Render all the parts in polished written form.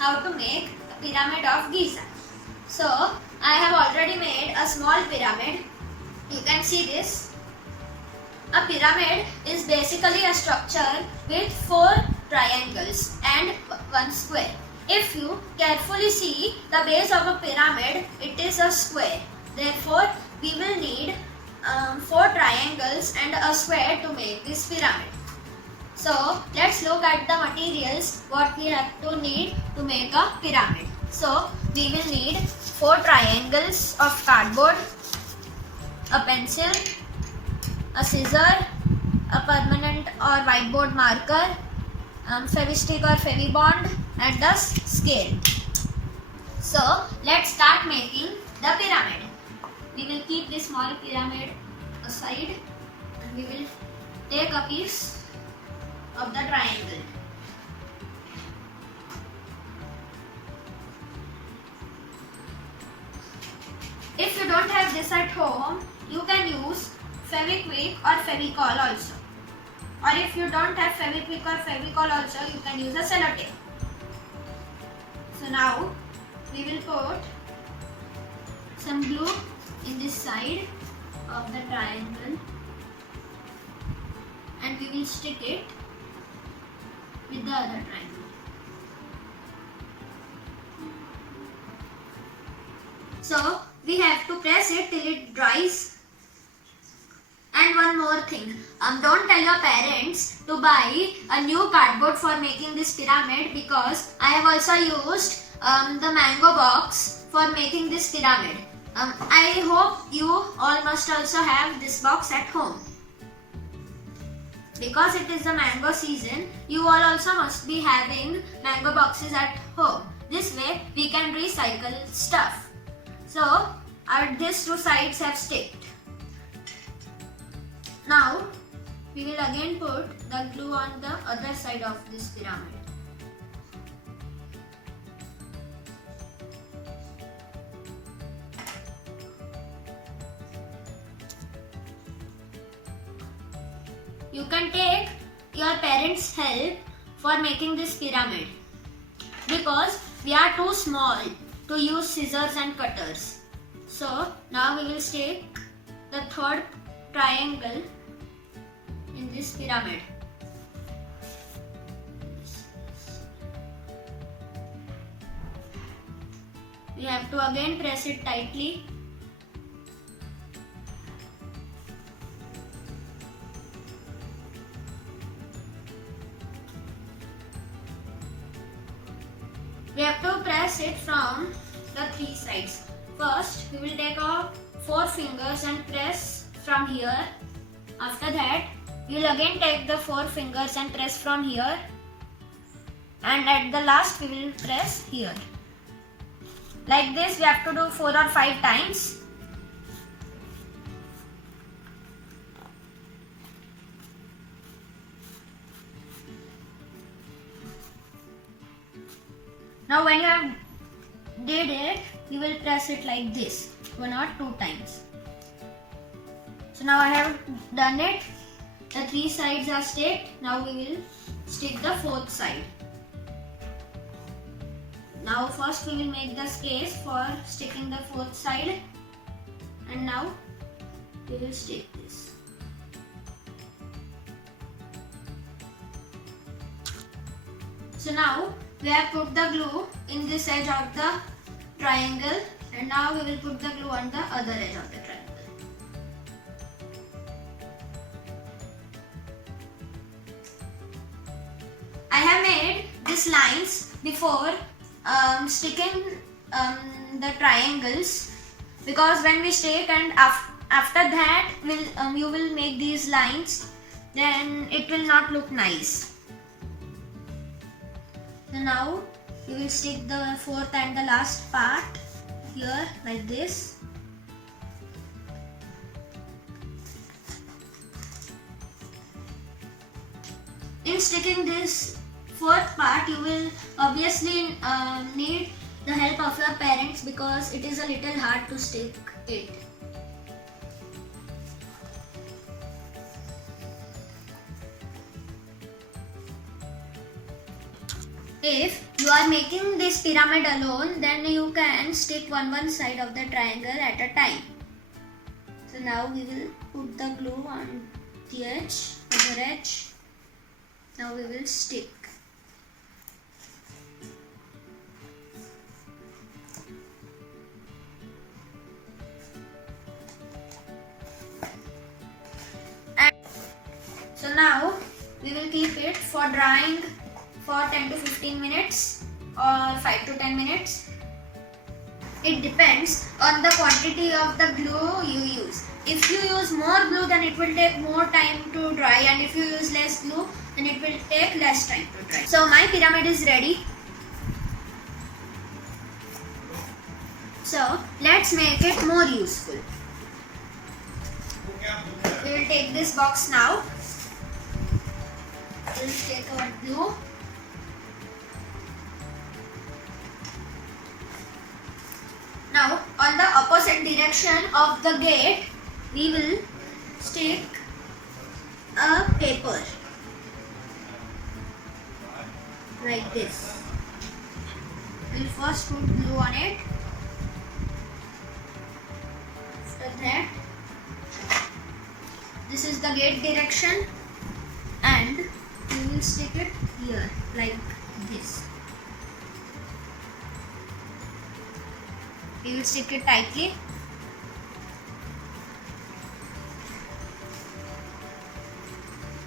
how to make a pyramid of Giza. So I have already made a small pyramid. You can see this. A pyramid is basically a structure with 4 triangles and 1 square. If you carefully see the base of a pyramid, it is a square. Therefore, we will need 4 triangles and a square to make this pyramid. So, let's look at the materials what we have to need to make a pyramid. So, we will need 4 triangles of cardboard, a pencil, a scissor, a permanent or whiteboard marker, Fevistick or Fevibond, and a scale. So let's start making the pyramid. We will keep this small pyramid aside and we will take a piece of the triangle. If you don't have this at home, you can use Fevikwik or Fevicol also. Or if you don't have Fevikwik or Fevicol also, you can use a sellotape. So now we will put some glue in this side of the triangle and we will stick it with the other triangle. So we have to press it till it dries. And one more thing, don't tell your parents to buy a new cardboard for making this pyramid because I have also used the mango box for making this pyramid. I hope you all must also have this box at home. Because it is the mango season, you all also must be having mango boxes at home. This way we can recycle stuff. So these 2 sides have sticked. Now we will again put the glue on the other side of this pyramid. You can take your parents' help for making this pyramid because we are too small to use scissors and cutters. So now we will stick the 3rd triangle in this pyramid. We have to again press it tightly. We have to press it from the 3 sides. First, we will take our 4 fingers and press from here. After that, we will again take the 4 fingers and press from here. And at the last, we will press here. Like this, we have to do 4 or 5 times. Now when you have did it, you will press it like this, 1 or 2 times. So now I have done it. The 3 sides are sticked. Now we will stick the 4th side. Now first we will make the space for sticking the 4th side. And now we will stick this. So now we have put the glue in this edge of the triangle and now we will put the glue on the other edge of the triangle. I have made these lines before sticking the triangles because when we stick and after that you will make these lines, then it will not look nice. So now we will stick the 4th and the last part here like this. In sticking this 4th part, you will obviously need the help of your parents because it is a little hard to stick it. If you are making this pyramid alone, then you can stick one side of the triangle at a time. So now we will put the glue on the edge, other edge. Now we will stick. And so now we will keep it for drying for 10 to 15 minutes or 5 to 10 minutes. It depends on the quantity of the glue you use. If you use more glue, then it will take more time to dry, and if you use less glue, then it will take less time to dry. So my pyramid is ready. So let's make it more useful. We will take this box now. We will take our glue. Now, on the opposite direction of the gate, we will stick a paper like this. We will first put glue on it. After that, this is the gate direction, and we will stick it here like this. We will stick it tightly.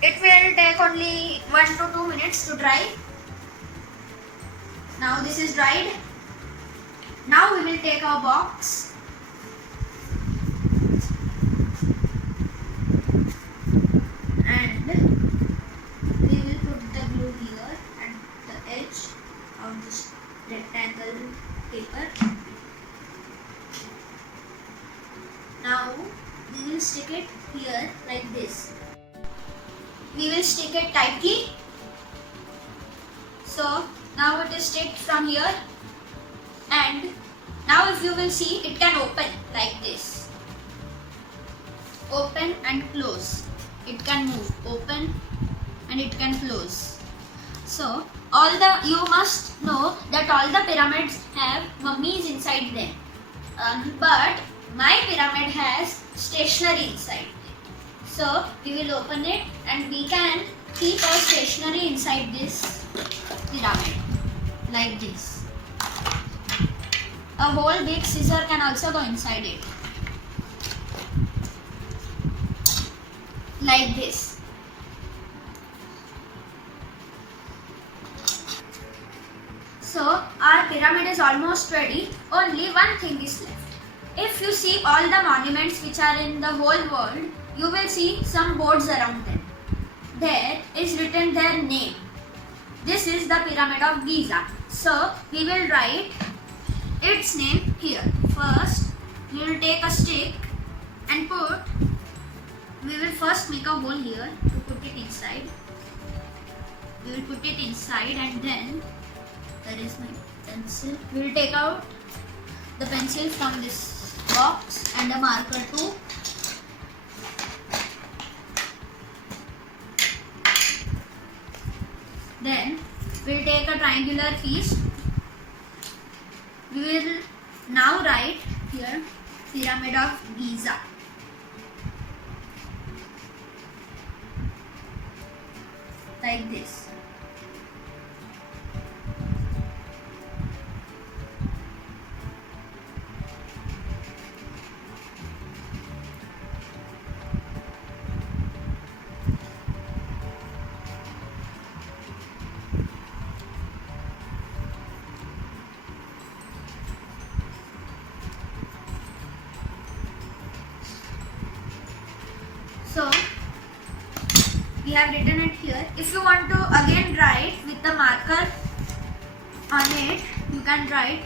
It will take only 1 to 2 minutes to dry. Now this is dried. Now we will take our box and we will put the glue here at the edge of this rectangle paper. Now we will stick it here like this. We will stick it tightly. So now it is sticked from here, and now if you will see, it can open like this. Open and close. It can move. Open and it can close. So you must know that all the pyramids have mummies inside them. But my pyramid has stationery inside. So we will open it and we can keep our stationery inside this pyramid like this. A whole big scissor can also go inside it like this. So our pyramid is almost ready. Only one thing is left. If you see all the monuments which are in the whole world, you will see some boards around them. There is written their name. This is the Pyramid of Giza. So we will write its name here. First, we will take a stick and we will first make a hole here to put it inside. We will put it inside, and then there is my pencil. We will take out the pencil from this box and a marker too. Then we will take a triangular piece. We will now write here Pyramid of Giza. Like this. So we have written it here. If you want to again write with the marker on it, you can write,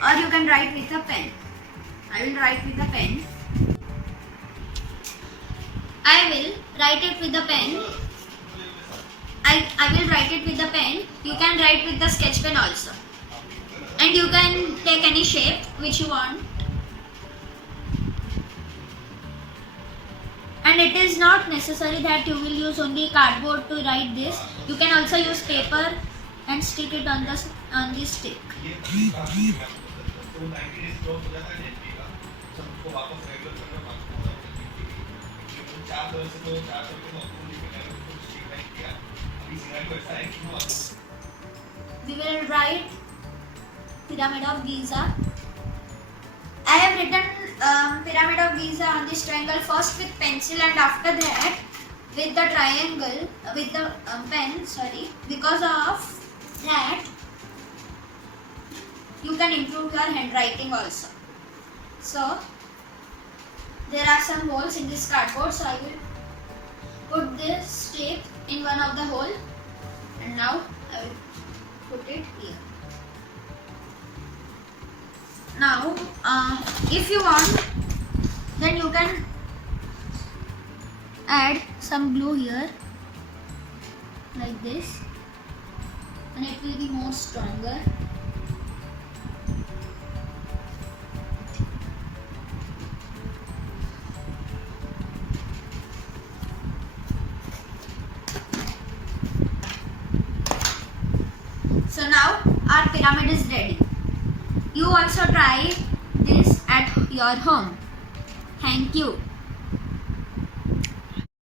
or you can write with a pen. I will write with a pen. I will write it with a pen. I will write it with a pen. You can write with the sketch pen also. And you can take any shape which you want. And it is not necessary that you will use only cardboard to write this. You can also use paper and stick it on the on the stick. ये तो 90 days cross हो जाता है NP का, सबको वापस regular करना वापस होता है। तो 4 तरह से तो 4 करके तो आपको लिखना है, तो स्ट्रीमलाइन किया। अभी सिनारियो ऐसा है कि We will write Pyramid of Giza. I have written Pyramid of Giza on this triangle first with pencil and after that with the triangle with the pen. Sorry, because of that you can improve your handwriting also. So there are some holes in this cardboard, so I will put this tape in one of the hole, and now I will put it here. Now if you want, then you can add some glue here like this, and it will be more stronger. So now our pyramid is ready. You also try this at your home. Thank you.